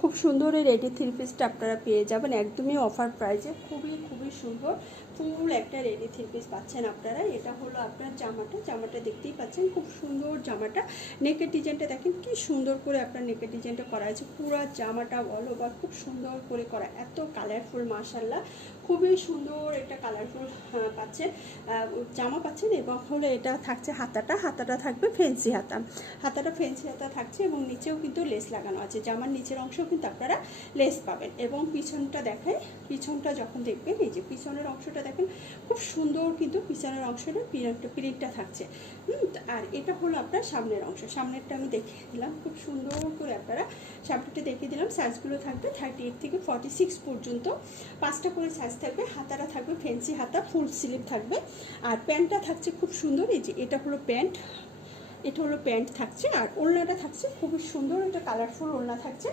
খুব সুন্দর এই রেডি থ্রি পিসটা আপনারা পেয়ে যাবেন একদমই অফার প্রাইসে। খুবই সুন্দর ফুল একটা রেডি থ্রি পিস পাচ্ছেন আপনারা। এটা হলো আপনার জামাটা দেখতেই পাচ্ছেন, খুব সুন্দর জামাটা। নেকের ডিজাইনটা দেখেন কি সুন্দর করে আপনার নেকের ডিজাইনটা করা আছে। পুরো জামাটা অল ওভার খুব সুন্দর করে করা, এত কালারফুল, মাশাআল্লাহ খুবই সুন্দর একটা কালারফুল পাচ্ছেন জামা পাচ্ছেন। এবং হলো এটা থাকছে হাতাটা থাকবে ফেন্সি হাতাটা ফেন্সি হাতা থাকছে এবং নিচেও কিন্তু লেস লাগানো আছে। জামার নিচের অংশ কিন্তু আপনারা লেস পাবেন। এবং পিছনটা দেখায়, পিছনটা যখন দেখবেন এই যে পিছনের অংশটা দেখেন খুব সুন্দর, কিন্তু পিছনের অংশটা প্রিন্টটা থাকছে। আর এটা হলো আপনার সামনের অংশ। সামনেরটা আমি দেখিয়ে দিলাম খুব সুন্দর করে, আপনারা সামনেটা দেখিয়ে দিলাম। সাইজগুলো থাকবে 38 থেকে 46 পর্যন্ত, 5টা করে সাইজ থাকবে। হাতাটা থাকবে ফেন্সি হাতা, ফুল স্লিভ থাকবে। আর প্যান্টটা থাকছে খুব সুন্দর, এই যে এটা হলো প্যান্ট থাকছে। আর ওড়নাটা থাকছে খুবই সুন্দর, একটা কালারফুল ওড়না থাকছে।